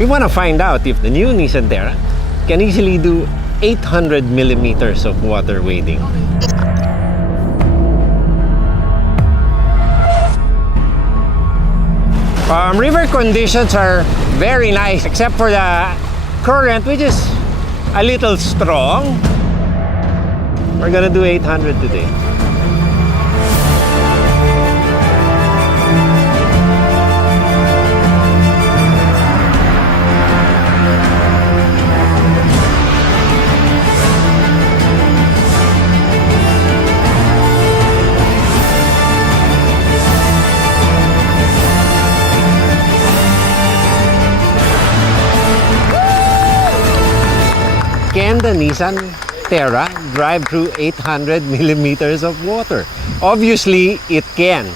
We want to find out if the new Nissan TERRA can easily do 800 millimeters of water wading. River conditions are very nice except for the current, which is a little strong. We're gonna do 800 today. Can the Nissan TERRA drive through 800 millimeters of water? Obviously, it can.